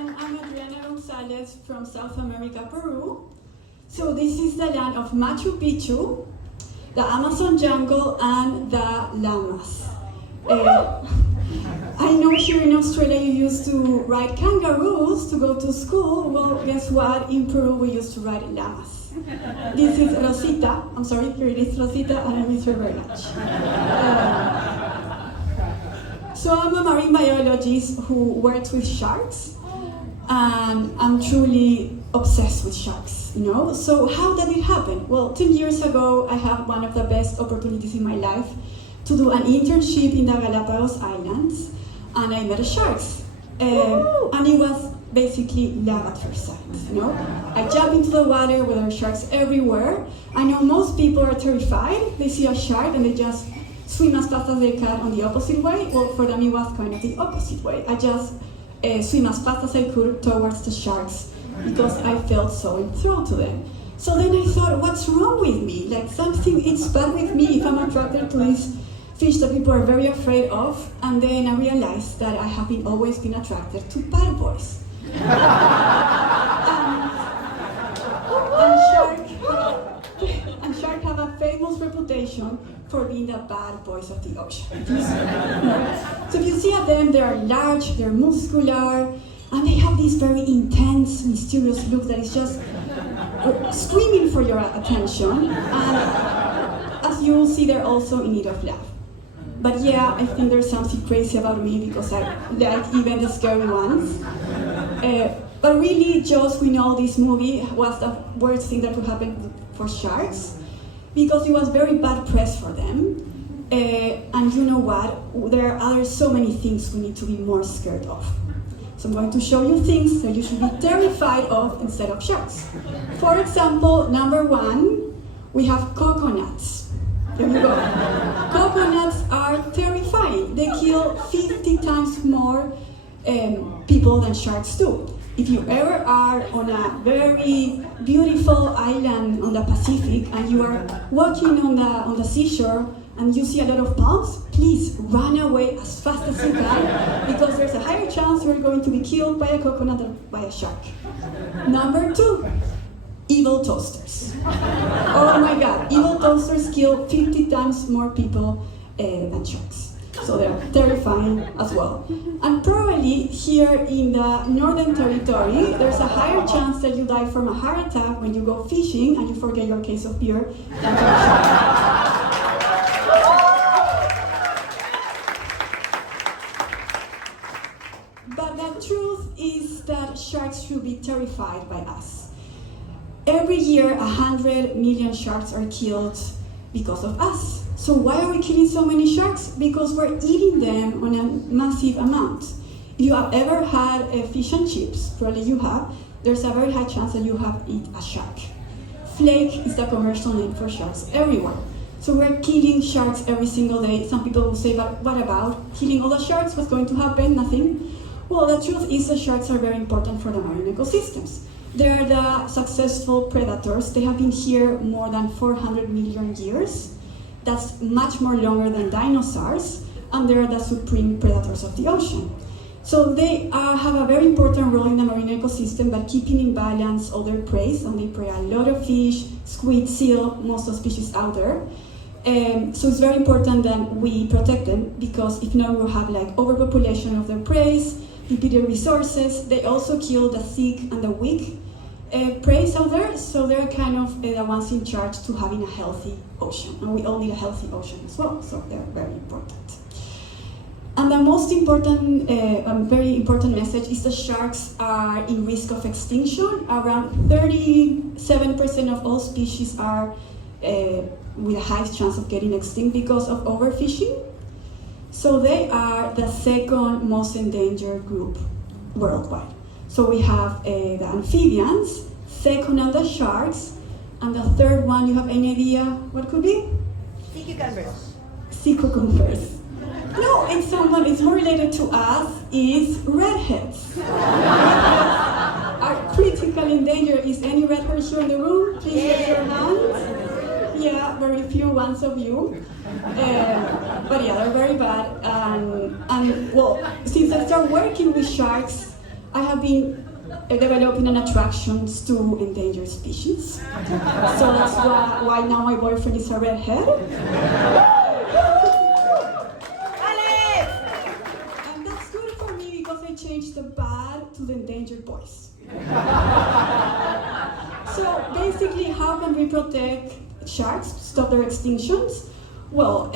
everyone. I'm Adriana Gonzalez from South America, Peru. So this is the land of Machu Picchu, the Amazon jungle, and the llamas. I know here in Australia you used to ride kangaroos to go to school. Well, guess what? In Peru we used to ride llamas. This is Rosita. I'm sorry, here it is Rosita, and I miss her very much. So I'm a marine biologist who works with sharks, and I'm truly obsessed with sharks, you know? So how did it happen? Well, 10 years ago, I had one of the best opportunities in my life to do an internship in the Galapagos Islands, and I met sharks. And it was basically love at first sight, you know? I jump into the water where there are sharks everywhere. I know most people are terrified. They see a shark and they just swim as fast as they can on the opposite way. Well, for them it was kind of the opposite way. I just swim as fast as I could towards the sharks because I felt so enthralled to them. So then I thought, what's wrong with me? Like something is bad with me if I'm attracted to these fish that people are very afraid of. And then I realized that I have always been attracted to bad boys. And sharks have a famous reputation for being the bad boys of the ocean. So if you see at them, they are large, they're muscular, and they have this very intense, mysterious look that is just screaming for your attention. And as you will see, they're also in need of love. But yeah, I think there's something crazy about me because I like even the scary ones. But really, just we know this movie was the worst thing that could happen for sharks because it was very bad press for them. And you know what? There are so many things we need to be more scared of. So I'm going to show you things that you should be terrified of instead of sharks. For example, number one, we have coconuts. There you go. Coconuts are terrifying. They kill 50 times more people than sharks do. If you ever are on a very beautiful island on the Pacific and you are walking on the seashore and you see a lot of palms, please run away as fast as you can because there's a higher chance you're going to be killed by a coconut than by a shark. Number two, evil toasters. Oh my God, evil toasters kill 50 times more people than sharks. So they're terrifying as well. And probably here in the Northern Territory, there's a higher chance that you die from a heart attack when you go fishing and you forget your case of beer than to a shark. But the truth is that sharks should be terrified by us. Every year, 100 million sharks are killed because of us. So why are we killing so many sharks? Because we're eating them on a massive amount. If you have ever had fish and chips, probably you have, there's a very high chance that you have eaten a shark. Flake is the commercial name for sharks everywhere. So we're killing sharks every single day. Some people will say, but what about killing all the sharks? What's going to happen? Nothing. Well, the truth is that sharks are very important for the marine ecosystems. They're the successful predators. They have been here more than 400 million years. That's much more longer than dinosaurs, and they're the supreme predators of the ocean. So they have a very important role in the marine ecosystem by keeping in balance all their prey, and they prey a lot of fish, squid, seal, most of the species out there. So it's very important that we protect them because if not, we'll have like overpopulation of their prey, depleted resources. They also kill the sick and the weak prey out there, so they're kind of the ones in charge to having a healthy ocean, and we all need a healthy ocean as well, so they're very important. And the most important, very important message is that sharks are in risk of extinction. Around 37% of all species are with a high chance of getting extinct because of overfishing. So they are the second most endangered group worldwide. So we have the amphibians, second are the sharks, and the third one, you have any idea what could be? Sea cucumbers. Sea cucumbers. No, it's more related to us, is redheads. Redheads are critically endangered. Is any redhead here in the room? Please raise your hands. Yeah, very few ones of you. But yeah, they're very bad. And well, since I started working with sharks, I have been developing an attractions to endangered species. So that's why now my boyfriend is a redhead. And that's good for me because I changed the bad to the endangered boys. So basically, how can we protect sharks, stop their extinctions? Well,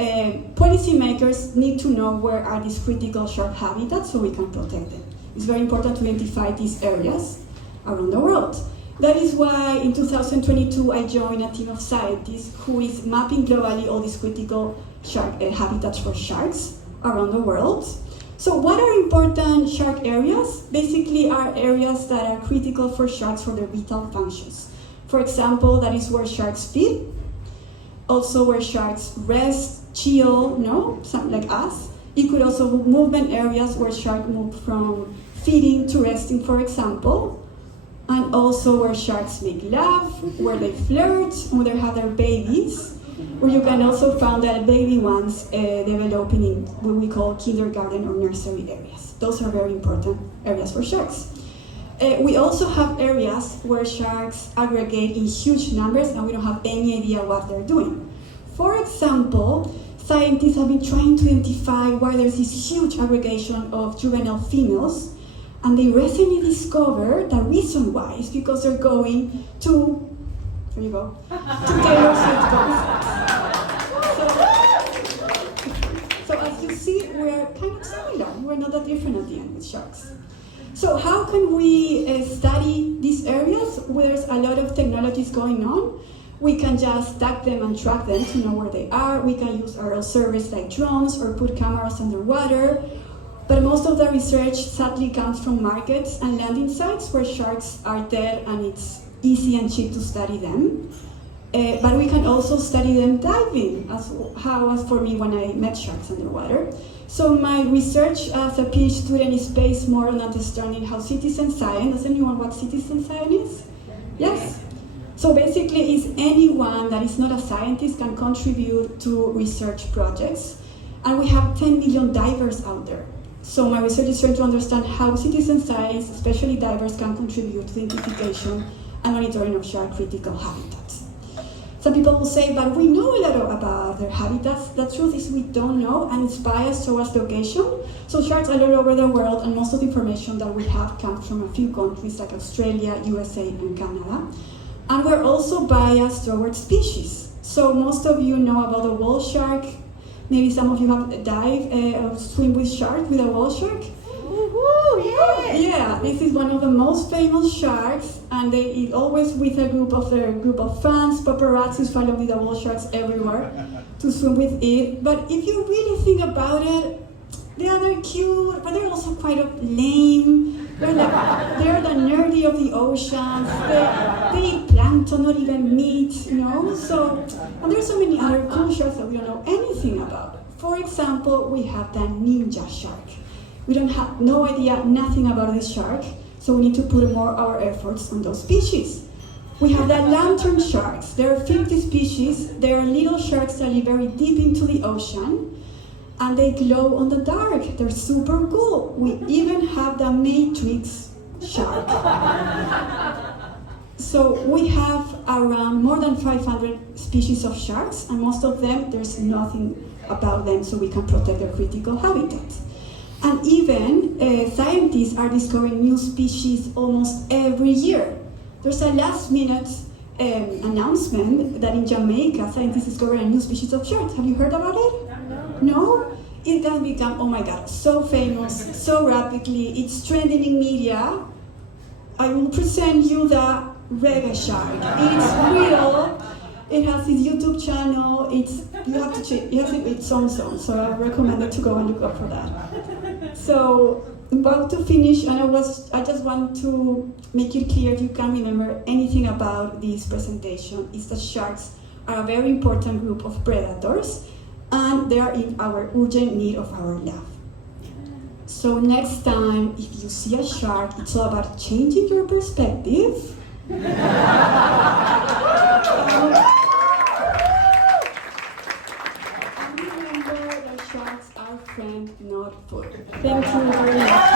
policymakers need to know where are these critical shark habitats so we can protect them. It's very important to identify these areas around the world. That is why in 2022 I joined a team of scientists who is mapping globally all these critical shark habitats for sharks around the world. So what are important shark areas? Basically are areas that are critical for sharks for their vital functions. For example, that is where sharks feed, also where sharks rest, chill, something like us. It could also be movement areas where sharks move from feeding to resting, for example, and also where sharks make love, where they flirt, and where they have their babies, where you can also find that baby ones developing in what we call kindergarten or nursery areas. Those are very important areas for sharks. We also have areas where sharks aggregate in huge numbers and we don't have any idea what they're doing. For example, scientists have been trying to identify why there's this huge aggregation of juvenile females, and they recently discovered the reason why is because they're going to, there you go, to Taylor Swift concerts. So as you see, we're kind of similar. We're not that different at the end with sharks. So how can we study these areas where there's a lot of technologies going on? We can just tag them and track them to know where they are. We can use aerial surveys like drones or put cameras underwater. But most of the research sadly comes from markets and landing sites where sharks are dead and it's easy and cheap to study them. But we can also study them diving, as was for me when I met sharks underwater. So my research as a PhD student is based more on understanding how citizen science, does anyone know what citizen science is? Yes? So basically it's anyone that is not a scientist can contribute to research projects. And we have 10 million divers out there. So my research is trying to understand how citizen science, especially divers, can contribute to the identification and monitoring of shark critical habitats. Some people will say, but we know a lot about their habitats. The truth is we don't know, and it's biased towards location. So sharks are all over the world, and most of the information that we have comes from a few countries like Australia, USA, and Canada. And we're also biased towards species. So most of you know about the whale shark. Maybe some of you have dived or swim with sharks, with a whale shark. Woohoo! Yeah! Yeah, this is one of the most famous sharks, and they eat always with a group of fans, paparazzi follow the whale sharks everywhere to swim with it. But if you really think about it, they are very cute, but they're also quite lame. They're the nerdy of the oceans. They eat plankton, not even meat, So, and there's so many other cool sharks that we don't know anything about. For example, we have the ninja shark. We don't have no idea, nothing about this shark, so we need to put more our efforts on those species. We have the lantern sharks. There are 50 species. They are little sharks that live very deep into the ocean, and they glow on the dark. They're super cool. We even have the matrix shark. So we have around more than 500 species of sharks, and most of them, there's nothing about them, so we can protect their critical habitats. And even scientists are discovering new species almost every year. There's a last-minute announcement that in Jamaica, scientists discovered a new species of sharks. Have you heard about it? No? It has become, oh my God, so famous, so rapidly. It's trending in media. I will present you the reggae shark. It's real. It has its YouTube channel. You have to check. It has its own song, so I recommend it to go and look up for that. So, about to finish, and I just want to make it clear, if you can remember anything about this presentation, is that sharks are a very important group of predators, and they are in our urgent need of our love. So next time, if you see a shark, it's all about changing your perspective. And remember that sharks are friend, not food. Thank you very much.